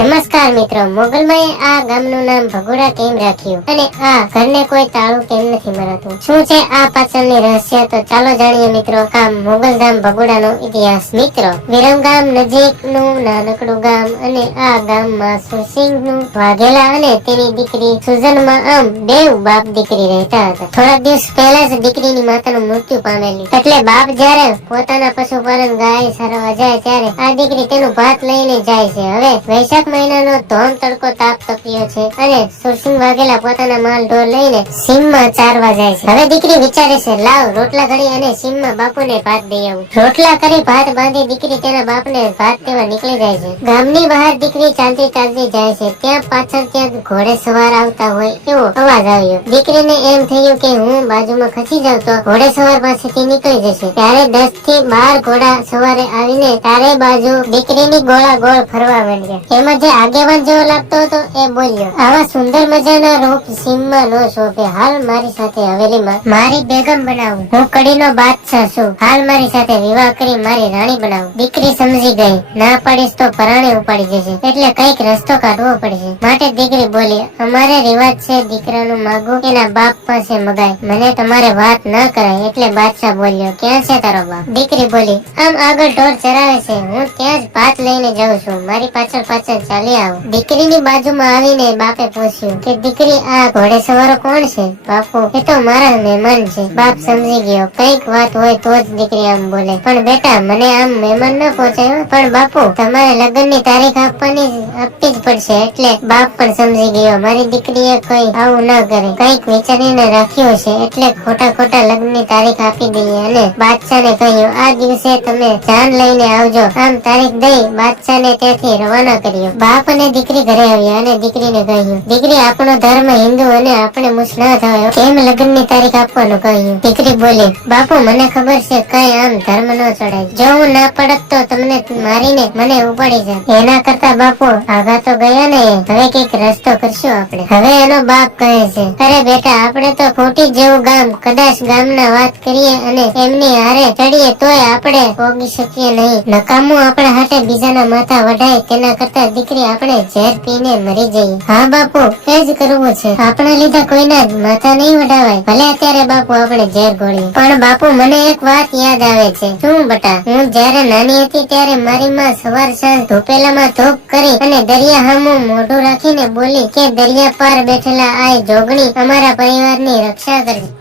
નમસ્કાર મિત્રો મોગલમાએ આ ગામનું નામ ભગોડા કેમ રાખ્યું? અને આ ઘરને કોઈ તાળું કેમ નથી મરાતું શું છે આ પાછળની રહસ્ય? તો ચાલો જાણીએ મિત્રો, આ મોગલધામ ભગોડાનો ઇતિહાસ. મિત્રો વિરમગામ નજીકનું નાનકડું ગામ અને આ ગામમાં સુરસિંહનું વાઘેલા અને તેની દીકરી સુજનમાં આમ બેવ બાપ દીકરી રહેતા હતા. થોડા દિવસ પહેલા જ દીકરીની માતાનું મૃત્યુ પામેલી. એટલે બાપ જ્યારે પોતાના પશુપાલન ગાય સારવા જાય ત્યારે આ દીકરી તેનું ભાત લઈને જાય છે. હવે વૈશાખ મહિનાનો ધોમ તડકો તાપ તપ્યો છે અને સુરસિંહ વાઘેલા પોતાના માલ ઢોર લઈને સીમમાં ચારવા જાય છે. હવે દીકરી વિચારે છે, લાવ, રોટલા ઘડી અને સીમમાં બાપુને ભાત દઈ રોટલા કરી ભાત બાંધી દીકરી તેના બાપને ભાત દેવા નીકળી જાય છે. ગામની બહાર દીકરી ચાલતી ચાલતી જાય છે. ત્યાં પાછળ ત્યાં ઘોડે સવાર આવતા હોય એવો અવાજ આવ્યો. દીકરીને એમ થયું કે હું બાજુમાં ખસી જાઉં તો ઘોડે સવાર પાસેથી નીકળી જશે. ત્યારે દસથી બાર ઘોડા સવારે આવીને તારે બાજુ દીકરીની ગોળા ગોળ ફરવા માંડ્યા. એમાં જે આગેવાન જેવો લાગતો હતો એ બોલ્યો, આવા સુંદર મજાના રૂપ સીમમાં નો શોભે. હાલ મારી સાથે હવેલીમાં મારી બેગમ બનાવું. હું કડીનો બાદશાહ છું. હાલ મારી સાથે વિવાહ કરી મારી રાણી બનાવું. દીકરી સમજી ગઈ. ના પાડીશ તો પરાણે ઉપાડી જશે. એટલે કંઈક રસ્તો કાઢવો પડશે. માટે દીકરી બોલી, અમારે રિવાજ છે દીકરાનું માગું એના બાપ પાસે મગાય. મને તમારે વાત ન કરાય. એટલે બાદશાહ બોલ્યો, ક્યાં છે તારો બાપ? દીકરી બોલી, આમ આગળ ઢોર ચરાવે છે. હું ત્યાં જ ભાત લઈને જાઉં છું. મારી પાછળ પાછળ ચાલી આવું. દીકરીની બાજુમાં આવીને બાપે પૂછ્યું કે, દીકરી, આ ઘોડે સવારો કોણ છે? બાપુ, એ તો મારા મહેમાન છે. બાપ સમજી ગયો. કંઈક વાત હોય તો જ દીકરી આમ બોલે. પણ બેટા, મને આમ મહેમાન ન પહોંચાયો પણ બાપુ, તમારે લગ્નની તારીખ આપવાની આપવી જ પડશે. એટલે બાપ પણ સમજી ગયો. મારી દીકરીએ કઈ આવું ન કરે. કંઈક વિચારીને રાખ્યું છે. એટલે ખોટા ખોટા લગ્નની તારીખ આપી દઈએ. અને બાદશાહને કહ્યું, આ દિવસે તમે જાન લઈને આવજો. આમ તારીખ દઈ બાદશાહને ત્યાંથી રવાના કર્યો બાપ અને દીકરી ઘરે આવ્યા અને દીકરીને કહ્યું, દીકરી, આપણો ધર્મ હિન્દુ અને આપણે મુસ્લિમ થયો કેમ લગ્નની તારીખ આપવાનું કહ્યું? દીકરી બોલી, બાપુ, મને ખબર છે, કઈ આમ ધર્મ નો ચડાય. જો હું ના પડત તો તમને મારીને મને ઉપાડી જાય એના કરતા બાપુ, આગા તો ગયા ને, હવે કંઈક રસ્તો કરશું આપણે. હવે એનો બાપ કહે છે, અરે બેટા, આપણે તો ખોટી જેવું ગામ, કદાચ ગામના વાત કરીએ અને એમની હારે ચડીએ તોય આપણે ભોગી શકીએ નહીં. નકામું આપણા હાથે બીજાના માથા વઢાય, તેના કરતા દીકરી આપણે ઝેર પીને મરી જઈએ હા બાપુ, એ જ કરવું છે. આપણા લીધા કોઈના માથા નહીં વઢાવાય. ભલે અત્યારે બાપુ આપણે ઝેર ઘોળીએ પણ બાપુ, મને એક વાત યાદ આવે છે. શું બટા? હું જ્યારે નાની હતી ત્યારે મારી માં સવાર સાંજ ધોપેલામાં ધોપ કરી અને દરિયા હામું મોઢું રાખીને બોલી કે દરિયા પાર બેઠેલા આ જોગણી અમારા પરિવારની રક્ષા કરજે.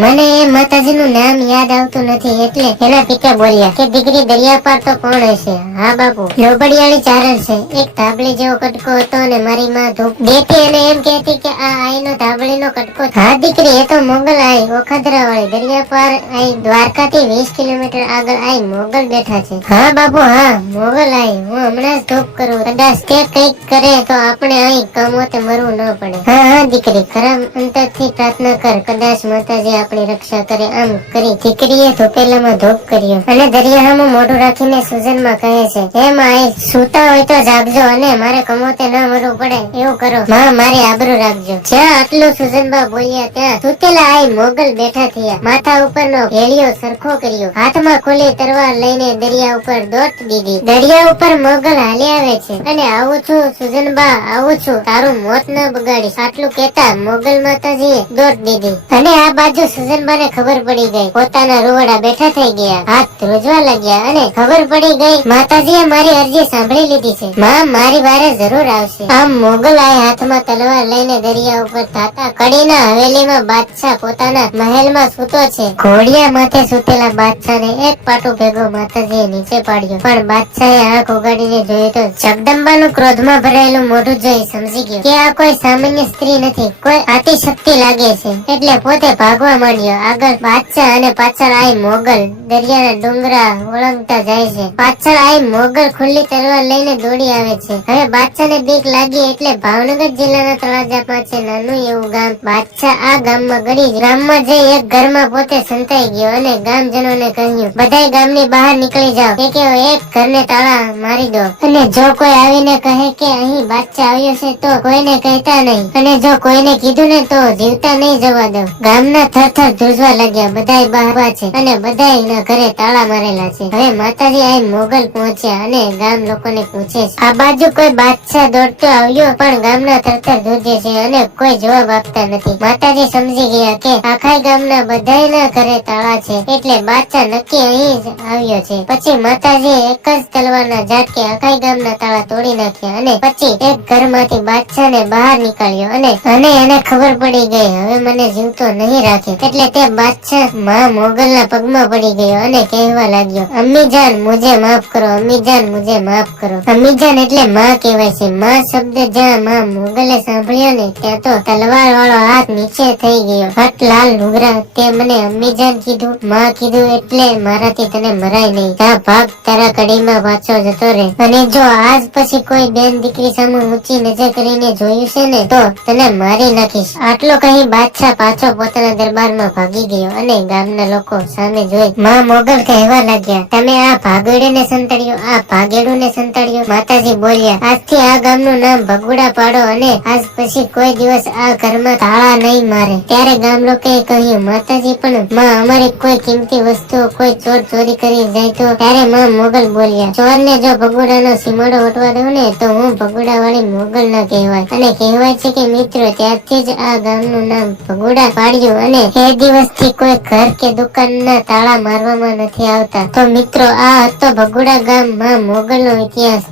મને એ માતાજીનું નામ યાદ આવતું નથી એટલે એના પિતા બોલ્યા કે દીકરી દરિયા પાર તો કોણ હશે? હા બાપુ. લોબડિયાળી ચારણ છે. એક ધાબળી જેવો કટકો હતો અને મારી માં ધૂપ દેતી અને એમ કહેતી કે આ આઈનો ધાબળીનો કટકો હા દીકરી, એ તો મોગલ આઈ ઓખાદરા વાળી દરિયા પાર આઈ, દ્વારકાથી વીસ કિલોમીટર આગળ આઈ, મોગલ બેઠા છે. હા બાપુ, હા, મોગલ આઈ. હું હમણાં જ ધૂપ કરું. કદાચ તે કંઈક કરે તો આપણે અહીં કમોતે મરવું ન પડે. હા હા દીકરી ખરા અંતરથી પ્રાર્થના કર. કદાચ માતાજી આપણી રક્ષા કરે, આમ કરી દીકરીએ ધોપેલામાં ધોપ કર્યો. અને દરિયામાં મોઢું રાખીને સુજનમાં કહે છે, હે માય, સૂતા હોય તો જાગજો અને મારે કમોતે ન મરવું પડે, એવું કરો. માં, મારી આબરૂ રાખજો. જ્યાં આટલું સુજનબા બોલ્યા, ત્યાં સૂતેલા આઈ મોગલ બેઠા થયા. માથા ઉપરનો ભેળિયો સરખો કર્યો. હાથમાં ખુલ્લી તરવાર લઈને દરિયા ઉપર દોટ દીધી. દરિયા ઉપર મોગલ હાલી આવે છે. અને આવું છું સુજનબા આવું છું. તારું મોત ન બગાડીશ. આટલું કેતા મોગલ માતાજીએ દોટ દીધી. અને આ બાજુ સુજનબાને ખબર પડી ગઈ. પોતાના રૂવાડા બેઠા થઈ ગયા. હાથ ધ્રુજવા લાગ્યા અને ખબર પડી ગઈ, માતાજીએ મારી અરજી સાંભળી લીધી છે. માં મારી વારે જરૂર આવશે. આમ મોગલાએ હાથમાં તલવાર લઈને દરિયા ઉપર થાતા કડીના હવેલીમાં બાદશાહ પોતાના મહેલમાં સૂતો છે. ઘોડિયા માથે સૂતેલા બાદશાહને એક પાટું ભેગો માતાજીએ નીચે પાડ્યો. પણ બાદશાહે આંખ ઉગાડીને જોયું તો જગદંબાનું ક્રોધમાં ભરાયેલું મોઢું જોઈ સમજી ગયો કે આ કોઈ સામાન્ય સ્ત્રી નથી, કોઈ અતિશક્તિ શક્તિ લાગે છે. એટલે પોતે ભાગવા માંડ્યો આગળ પાછળ અને પાછળ આઈ મોગલ. દરિયાના ડુંગરા ઓળંગતા જાય છે. પાછળ આઈ મોગલ ખુલ્લી તલવાર લઈને દોડી આવે છે. હવે બાદશાહને બીક લાગી એટલે ભાવનગર જિલ્લાના તળાજા પાસે નાનું એવું ગામ. બાદશાહ આ ગામમાં ગળી ગામમાં જઈ એક ઘરમાં પોતે સંતાઈ ગયો અને ગામજનોને કહ્યું બધા ગામની બહાર નીકળી જાઓ. કે એક ઘરને તાળા મારી દો. અને જો કોઈ આવીને કહે કે, અહીં બાદશાહ આવ્યો છે, તો કોઈને કહેતા નહીં. અને જો કોઈને કીધું ને તો જીવતા નહીં જવા દો. ગામના થર થરથર ધ્રુજવા લાગ્યા. બધાય બહાર છે અને બધાય એના ઘરે તાળા મારેલા છે. હવે માતાજી આ મોગલ પહોંચ્યા અને ગામ લોકોને પૂછે છે. આ બાજુ કોઈ બાદશાહ દોડતો આવ્યો, પણ ગામના થરથર ધ્રુજે છે અને કોઈ જવાબ આપતા નથી. માતાજી સમજી ગયા કે આખા ગામના બધાયના ઘરે તાળા છે એટલે બાદશાહ નક્કી અહીં આવ્યો છે. પછી માતાજી એક જ તલવારના ઝાટકે આખા ગામના તાળા તોડી નાખ્યા અને પછી એક ઘરમાંથી બાદશાહને બહાર નીકાળ્યો અને અને એને ખબર પડી ગઈ, હવે મને જીવતો નહીં રાખે. એટલે તે બાદશાહમાં મોગલના પગમાં પડી ગયો અને કહેવા લાગ્યો અમ્મીજાન મુજે માફ કરો અમ્મીજાન મુજે માફ કરો. અમ્મીજાન એટલે માં કહેવાય છે. માં શબ્દ જ્યાં માં મોગલે સાંભળ્યો ને ત્યાં તો તલવાર વાળો હાથ નીચે થઈ ગયો. હટ લાલ, નુગરા, તે મને અમ્મીજાન કીધું. માં કીધું, એટલે મારાથી તને મરાય નહીં. તા ભાગ, તારા કડીમાં પાછો જતો રહે. અને જો આજ પછી કોઈ બેન દીકરી સામે ઊંચી નજર કરીને જોયું છે ને, તો તને મારી નાખીશ. આટલો કહી બાદશાહ પાછો પોતાના દરબારમાં ભાગી ગયો અને ગામના લોકો સામે જોઈ માં મોગલ કહેવા લાગ્યા, તમે આ ભાગેડુને સંતાડ્યો, આ ભાગેડુને સંતાડ્યો. માતાજી બોલ્યા, આજથી આ ગામનું નામ ભગુડા પાડો અને આજ પછી કોઈ દિવસ આ ઘરમાં તાળા નહીં મારે. ત્યારે ગામ લોકોએ કહ્યું, માતાજી, પણ માં, અમારી કોઈ કિંમતી વસ્તુઓ, કોઈ ચોર ચોરી કરી જાય તો? ત્યારે માં મોગલ બોલ્યા, ચોરને જો ભગુડાનો સીમાડો ઉઠવા દઉં ને, તો હું ભગુડા વાળી મોગલ ના કહેવાય. અને કહેવાય છે કે, મિત્રો, ત્યારથી જ આ ગામનું નામ ભગુડા પાડ્યું અને એ દિવસથી કોઈ ઘર કે દુકાનના તાળા મારવામાં નથી આવતા. તો મિત્રો, આ હતો ભગુડા ગામમાં મોગલનો ઇતિહાસ.